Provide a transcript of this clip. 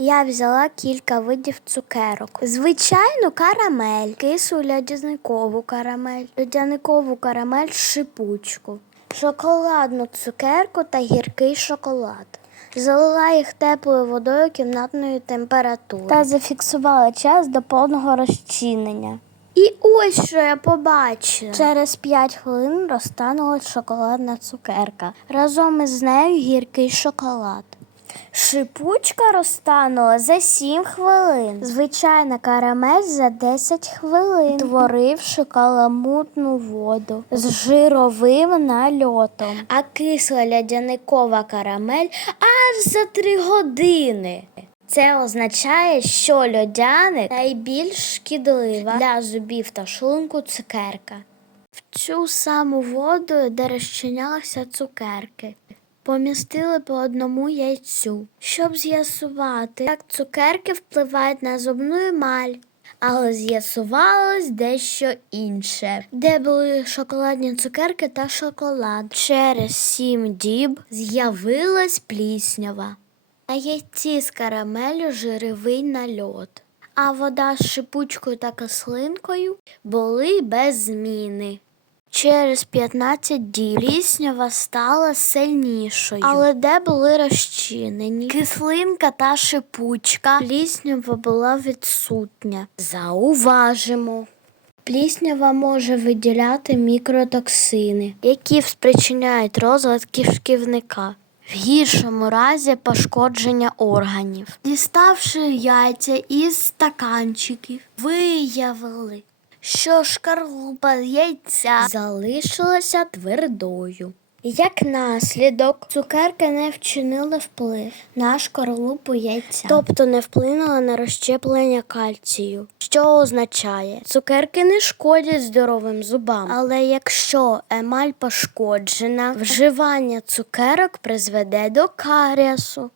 Я взяла кілька видів цукерок. Звичайну карамель, кислу льодяникову карамель, льодяникову карамель шипучку, шоколадну цукерку та гіркий шоколад. Залила їх теплою водою кімнатної температури та зафіксувала час до повного розчинення. І ось що я побачила. Через 5 хвилин розтанула шоколадна цукерка. Разом із нею гіркий шоколад. Шипучка розтанула за 7 хвилин. Звичайна карамель за 10 хвилин, творивши каламутну воду з жировим нальотом. А кисла лядяникова карамель аж за 3 години. Це означає, що льодяник найбільш шкідлива для зубів та шлунку цукерка. В цю саму воду, де розчинялися цукерки, помістили по одному яйцю, щоб з'ясувати, як цукерки впливають на зубну емаль. Але з'ясувалось дещо інше, де були шоколадні цукерки та шоколад. Через сім діб з'явилась пліснява. На яйці з карамелю жировий нальот, а вода з шипучкою та кислинкою були без зміни. Через 15 діб пліснява стала сильнішою, але де були розчинені кислинка та шипучка, пліснява була відсутня. Зауважимо. Пліснява може виділяти мікротоксини, які спричиняють розлад кишківника. В гіршому разі пошкодження органів. Діставши яйця із стаканчиків, виявили, що шкарлупа яйця залишилася твердою. Як наслідок, цукерки не вчинили вплив на шкарлупу яйця, тобто не вплинули на розщеплення кальцію, що означає, цукерки не шкодять здоровим зубам. Але якщо емаль пошкоджена, вживання цукерок призведе до каріасу.